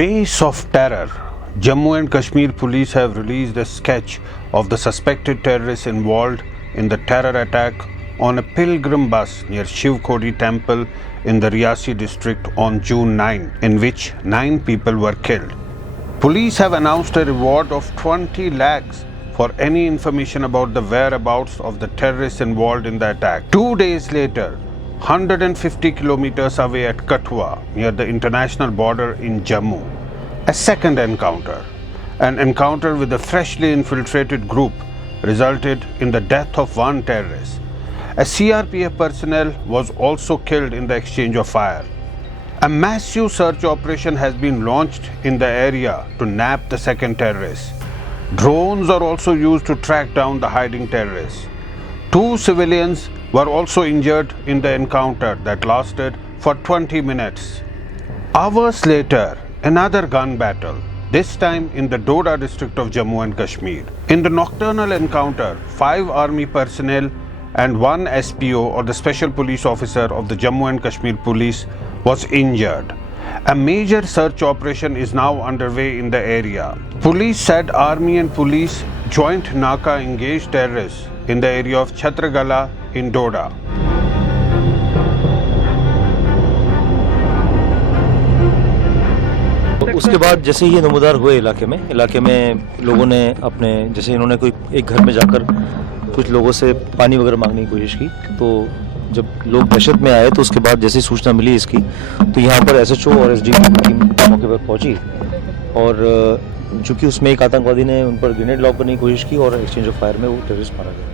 Face of terror. Jammu and Kashmir police have released a sketch of the suspected terrorists involved in the terror attack on a pilgrim bus near Shiv Khodi temple in the Riyasi district on June 9, in which 9 people were killed. Police have announced a reward of 20 lakhs for any information about the whereabouts of the terrorists involved in the attack. 2 days later, 150 kilometers away at Kathua, near the international border in Jammu, a second encounter, an encounter with a freshly infiltrated group, resulted in the death of one terrorist. A CRPF personnel was also killed in the exchange of fire. A massive search operation has been launched in the area to nab the second terrorist. Drones are also used to track down the hiding terrorists. 2 civilians were also injured in the encounter that lasted for 20 minutes. Hours later, another gun battle, this time in the Doda district of Jammu and Kashmir. In the nocturnal encounter, 5 army personnel and 1 SPO or the special police officer of the Jammu and Kashmir police was injured. A major search operation is now underway in the area. Police said army and police joint Naka engaged terrorists in the area of Chhatragala in Doda. उसके बाद जैसे ये नमूदार हुए इलाके में लोगों ने अपने जैसे इन्होंने कोई एक घर में जाकर कुछ लोगों से पानी वगैरह मांगने की कोशिश की, तो जब लोग दहशत में आए तो उसके बाद जैसे सूचना मिली इसकी, तो यहाँ पर SHO और SD टीम मौके पर पहुँची और चूँकि उसमें एक आतंकवादी ने उन पर ग्रेनेड लॉन्च करने की कोशिश की और एक्सचेंज ऑफ फायर में वो टेररिस्ट मारा गया।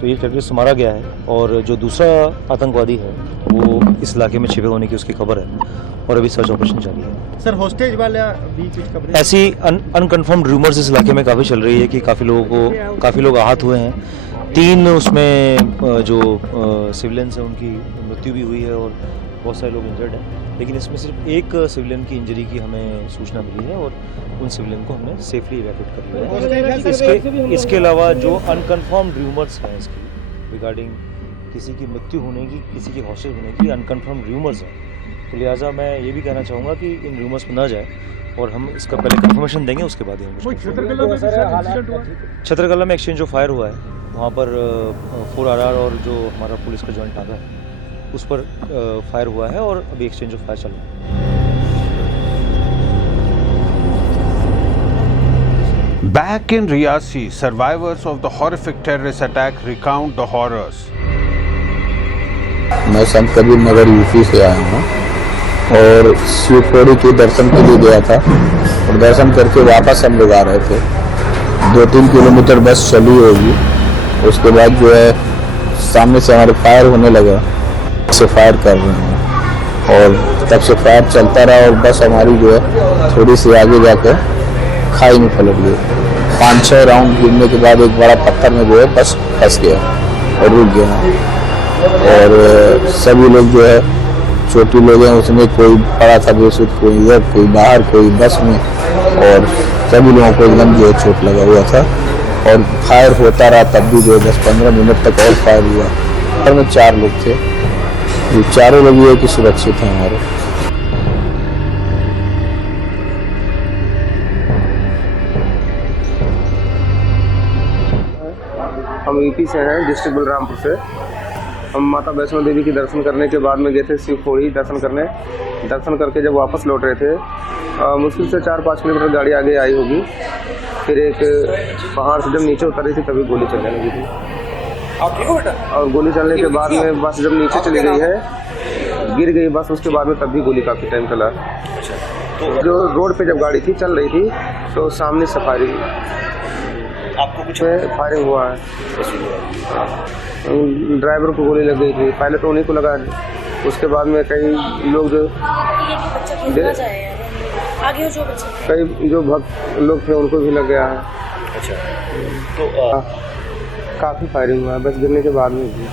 तो ये टेररिस्ट मारा गया है और जो दूसरा आतंकवादी है वो इस इलाके में छिपे होने की उसकी खबर है और अभी सर्च ऑपरेशन जारी है। सर होस्टेज वाला भी कुछ खबरें ऐसी अनकन्फर्म्ड रूमर्स इस इलाके में काफ़ी चल रही है कि काफ़ी लोग आहत हुए हैं। 3 उसमें जो सिविलियंस हैं उनकी मृत्यु भी हुई है और बहुत सारे लोग इंजर्ड हैं, लेकिन इसमें सिर्फ एक सिविलियन की इंजरी की हमें सूचना मिली है और उन सिविलियन को हमने सेफली इवैक्यूएट कर लिया है। इसके अलावा जो अनकन्फर्म्ड रूमर्स हैं इसकी रिगार्डिंग किसी की मृत्यु होने की, किसी की हॉस्टेज होने की अनकन्फर्म्ड रूमर्स हैं, तो लिहाजा मैं ये भी कहना चाहूँगा कि इन रूमर्स में ना जाए और हम इसका पहले कंफर्मेशन देंगे, उसके बाद ही हम छत्रगला में एक्सचेंज ऑफ फायर हुआ है। वहाँ पर 4RR और जो हमारा पुलिस का जॉइंट नाका है उस पर फायर हुआ है और अभी एक्सचेंज ऑफ फायर चल रहा है। Back in Riyasi, survivors of the horrific terrorist attack recount the horrors. मैं संत कबीर नगर यूपी से आया हूँ और शिव खोड़ी के दर्शन के लिए गया था और दर्शन करके वापस हम लोग आ रहे थे। 2-3 किलोमीटर बस चली होगी, उसके बाद जो है सामने से हमारे फायर होने लगा, से फायर कर रहे हैं और तब से फायर चलता रहा और बस हमारी जो है थोड़ी सी आगे जाकर खाई में पलट गई। 5-6 राउंड गिरने के बाद एक बड़ा पत्थर में जो है बस फंस गया और रुक गया और सभी लोग जो है छोटी लोग हैं उसमें कोई पड़ा था बेसुध, कोई इधर कोई बाहर कोई बस में और सभी लोगों को एकदम जो है चोट लगा हुआ था और फायर होता रहा। तब भी जो 10-15 मिनट तक और फायर हुआ और में 4 लोग थे, जो चारों लोग ये कि सुरक्षित हैं हमारे। हम यूपी से हैं, डिस्ट्रिक्ट बलरामपुर से। हम माता वैष्णो देवी के दर्शन करने के बाद में गए थे शिव खोड़ी दर्शन करने। दर्शन करके जब वापस लौट रहे थे, मुश्किल से 4-5 किलोमीटर गाड़ी आगे आई होगी, फिर एक पहाड़ से जब नीचे उतर रही थी तभी गोली चलने लगी थी। और गोली चलने के बाद में बस जब नीचे चली गई है, गिर गई बस, उसके बाद में तब भी गोली काफ़ी टाइम चला। जो रोड पे जब गाड़ी थी चल रही थी तो सामने से फायरिंग, आपको कुछ फायरिंग हुआ है, ड्राइवर को गोली लग गई थी। पहले तो उन्हीं को लगा, उसके बाद में कई लोग जो कई जो भक्त लोग थे उनको भी लग गया है। अच्छा, तो काफ़ी फायरिंग हुआ है बस गिरने के बाद में भी।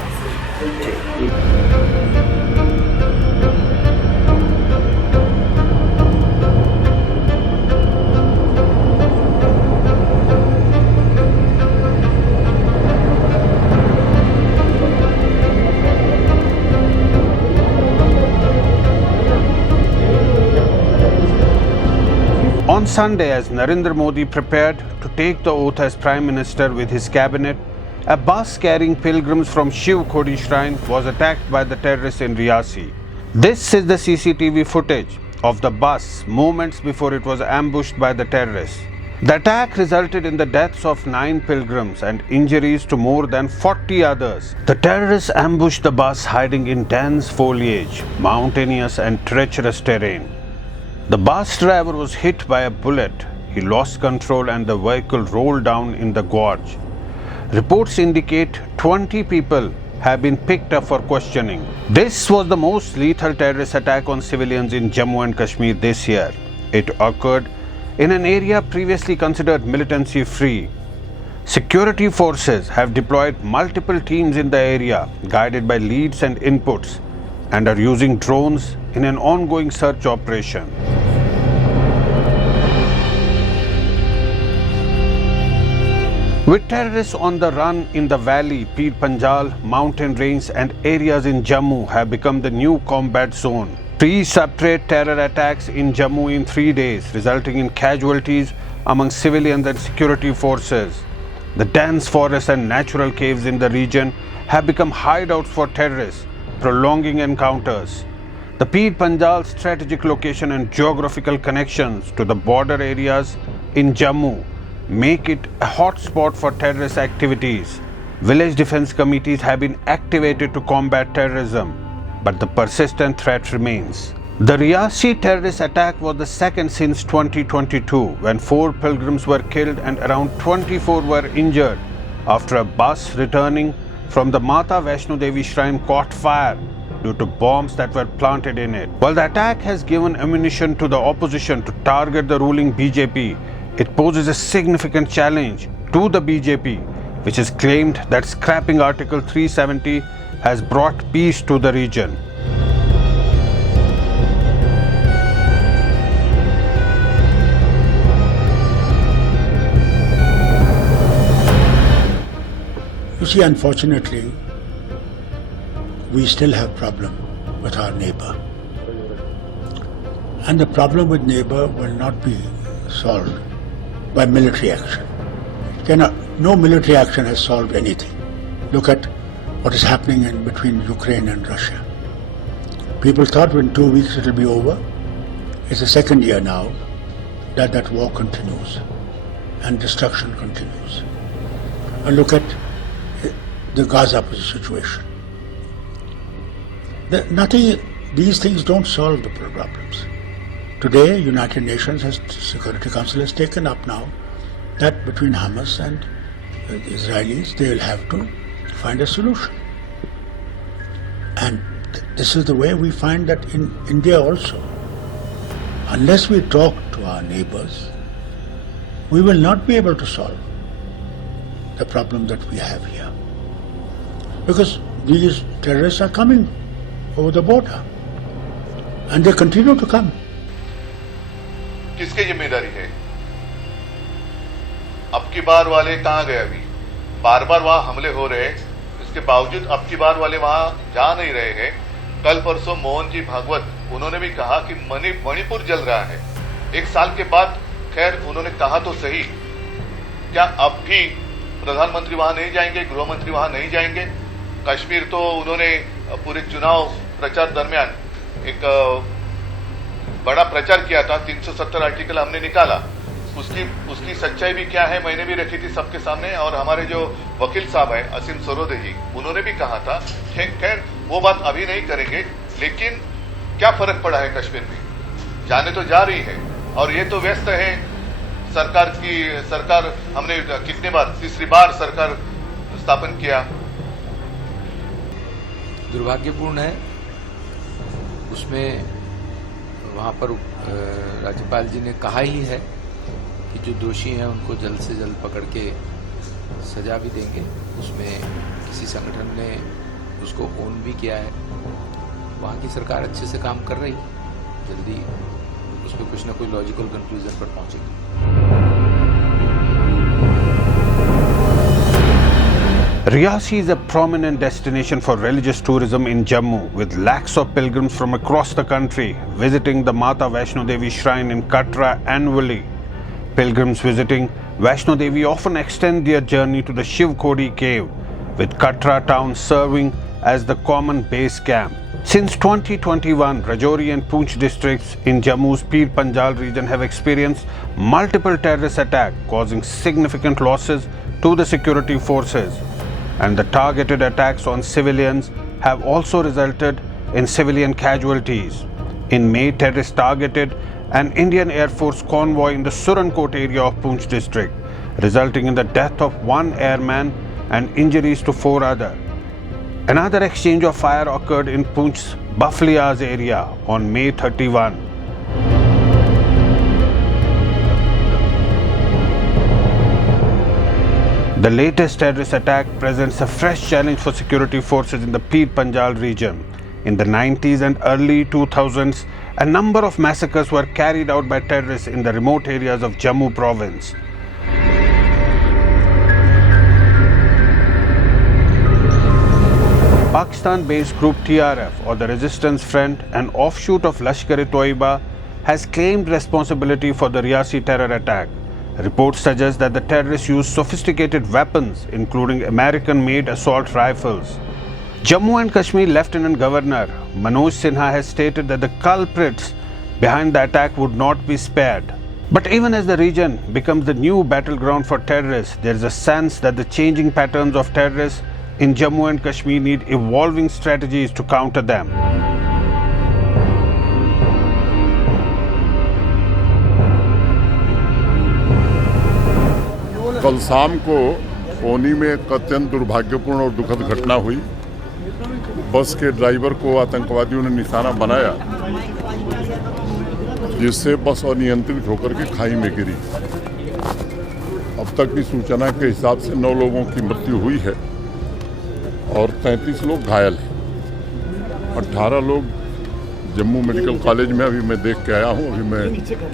On Sunday, as Narendra Modi prepared to take the oath as Prime Minister with his cabinet, a bus carrying pilgrims from Shiv Khodi Shrine was attacked by the terrorists in Riyasi. This is the CCTV footage of the bus moments before it was ambushed by the terrorists. The attack resulted in the deaths of 9 pilgrims and injuries to more than 40 others. The terrorists ambushed the bus hiding in dense foliage, mountainous and treacherous terrain. The bus driver was hit by a bullet. He lost control and the vehicle rolled down in the gorge. Reports indicate 20 people have been picked up for questioning. This was the most lethal terrorist attack on civilians in Jammu and Kashmir this year. It occurred in an area previously considered militancy-free. Security forces have deployed multiple teams in the area, guided by leads and inputs, and are using drones in an ongoing search operation. With terrorists on the run in the valley, Peer Panjal, mountain range and areas in Jammu have become the new combat zone. 3 separate terror attacks in Jammu in 3 days, resulting in casualties among civilians and security forces. The dense forests and natural caves in the region have become hideouts for terrorists, prolonging encounters. The Peer Panjal strategic location and geographical connections to the border areas in Jammu make it a hotspot for terrorist activities. Village defense committees have been activated to combat terrorism, but the persistent threat remains. The Riyasi terrorist attack was the second since 2022, when 4 pilgrims were killed and around 24 were injured after a bus returning from the Mata Vaishno Devi shrine caught fire due to bombs that were planted in it. While the attack has given ammunition to the opposition to target the ruling BJP, it poses a significant challenge to the BJP, which has claimed that scrapping Article 370 has brought peace to the region. You see, unfortunately, we still have problem with our neighbor. And the problem with neighbor will not be solved by military action. No military action has solved anything. Look at what is happening in between Ukraine and Russia. People thought in 2 weeks it will be over. It's the second year now that war continues and destruction continues. And look at the Gaza situation. These things don't solve the problems. Today, United Nations Security Council has taken up now that between Hamas and the Israelis, they will have to find a solution. And this is the way we find that in India also. Unless we talk to our neighbors, we will not be able to solve the problem that we have here. Because these terrorists are coming over the border and they continue to come. किसकी जिम्मेदारी है? अब की बार वाले कहाँ गए? अभी बार बार वहां हमले हो रहे हैं, इसके बावजूद अब की बार वाले वहां जा नहीं रहे हैं। कल परसों मोहन जी भागवत उन्होंने भी कहा कि मणिपुर जल रहा है। 1 साल के बाद, खैर उन्होंने कहा तो सही, क्या अब भी प्रधानमंत्री वहां नहीं जाएंगे, गृह मंत्री वहां नहीं जाएंगे? कश्मीर तो उन्होंने पूरे चुनाव प्रचार दरमियान एक बड़ा प्रचार किया था, 370 आर्टिकल हमने निकाला। उसकी सच्चाई भी क्या है मैंने भी रखी थी सबके सामने, और हमारे जो वकील साहब हैं असीम सरोदे जी, उन्होंने भी कहा था। खैर वो बात अभी नहीं करेंगे, लेकिन क्या फर्क पड़ा है? कश्मीर में जाने तो जा रही है, और ये तो व्यस्त है सरकार हमने कितने बार, तीसरी बार सरकार स्थापन किया। दुर्भाग्यपूर्ण है। उसमें वहाँ पर राज्यपाल जी ने कहा ही है कि जो दोषी हैं उनको जल्द से जल्द पकड़ के सजा भी देंगे। उसमें किसी संगठन ने उसको ओन भी किया है। वहाँ की सरकार अच्छे से काम कर रही, जल्दी उस पर कुछ ना कोई लॉजिकल कंक्लूजन पर पहुँचेगी। Riyasi is a prominent destination for religious tourism in Jammu, with lakhs of pilgrims from across the country visiting the Mata Vaishno Devi shrine in Katra annually. Pilgrims visiting Vaishno Devi often extend their journey to the Shiv Khodi cave, with Katra town serving as the common base camp. Since 2021, Rajouri and Poonch districts in Jammu's Pir Panjal region have experienced multiple terrorist attacks, causing significant losses to the security forces. And the targeted attacks on civilians have also resulted in civilian casualties. In May, terrorists targeted an Indian Air Force convoy in the Surankot area of Poonch district, resulting in the death of one airman and injuries to 4 others. Another exchange of fire occurred in Poonch's Bafliaz area on May 31. The latest terrorist attack presents a fresh challenge for security forces in the Pir Panjal region. In the 90s and early 2000s, a number of massacres were carried out by terrorists in the remote areas of Jammu province. Pakistan-based group TRF, or the Resistance Front, an offshoot of Lashkar-e-Toiba, has claimed responsibility for the Riyasi terror attack. Reports suggest that the terrorists used sophisticated weapons, including American-made assault rifles. Jammu and Kashmir Lieutenant Governor Manoj Sinha has stated that the culprits behind the attack would not be spared. But even as the region becomes the new battleground for terrorists, there is a sense that the changing patterns of terrorists in Jammu and Kashmir need evolving strategies to counter them. कल शाम को कोनी में एक अत्यंत दुर्भाग्यपूर्ण और दुखद घटना हुई। बस के ड्राइवर को आतंकवादियों ने निशाना बनाया, जिससे बस अनियंत्रित होकर के खाई में गिरी। अब तक की सूचना के हिसाब से 9 लोगों की मृत्यु हुई है और 33 लोग घायल हैं। 18 लोग जम्मू मेडिकल कॉलेज में अभी मैं देख के आया हूँ। अभी मैं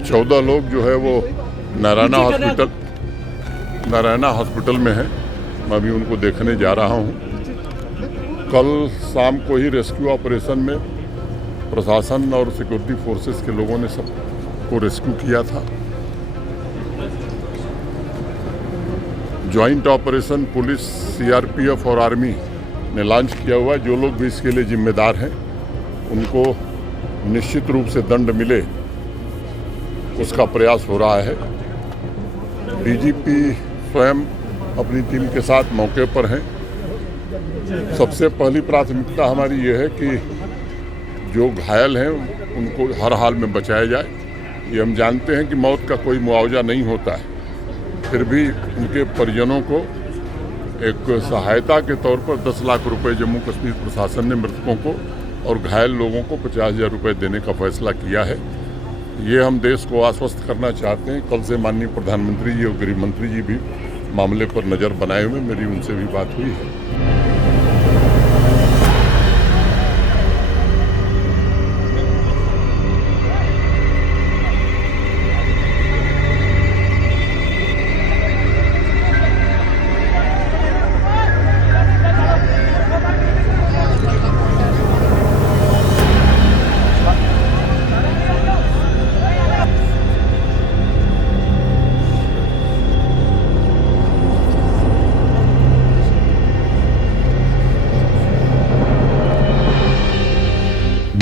14 लोग जो है वो नारायणा हॉस्पिटल में है। मैं अभी उनको देखने जा रहा हूँ। कल शाम को ही रेस्क्यू ऑपरेशन में प्रशासन और सिक्योरिटी फोर्सेस के लोगों ने सबको रेस्क्यू किया था। जॉइंट ऑपरेशन पुलिस, सीआरपीएफ और आर्मी ने लॉन्च किया हुआ। जो लोग भी इसके लिए जिम्मेदार हैं उनको निश्चित रूप से दंड मिले, उसका प्रयास हो रहा है। डीजीपी स्वयं अपनी टीम के साथ मौके पर हैं। सबसे पहली प्राथमिकता हमारी ये है कि जो घायल हैं उनको हर हाल में बचाया जाए। ये हम जानते हैं कि मौत का कोई मुआवजा नहीं होता है, फिर भी उनके परिजनों को एक सहायता के तौर पर 10 लाख रुपए जम्मू कश्मीर प्रशासन ने मृतकों को और घायल लोगों को 50,000 रुपये देने का फैसला किया है। ये हम देश को आश्वस्त करना चाहते हैं। कल से माननीय प्रधानमंत्री जी और गृह मंत्री जी भी मामले पर नज़र बनाए हुए, मेरी उनसे भी बात हुई है।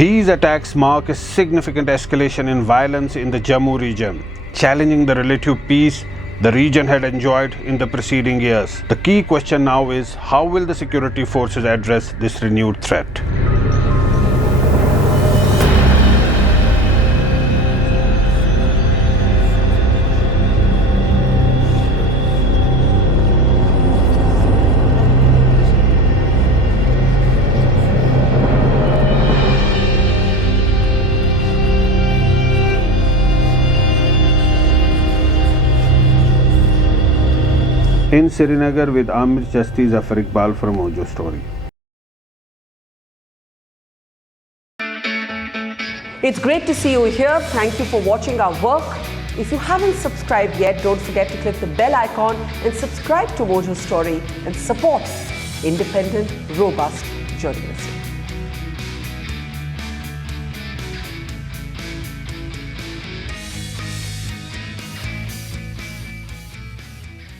These attacks mark a significant escalation in violence in the Jammu region, challenging the relative peace the region had enjoyed in the preceding years. The key question now is, how will the security forces address this renewed threat? In Srinagar with Amir Chasti, Zafar Iqbal from Mojo Story. It's great to see you here. Thank you for watching our work. If you haven't subscribed yet, don't forget to click the bell icon and subscribe to Mojo Story and support independent, robust journalism.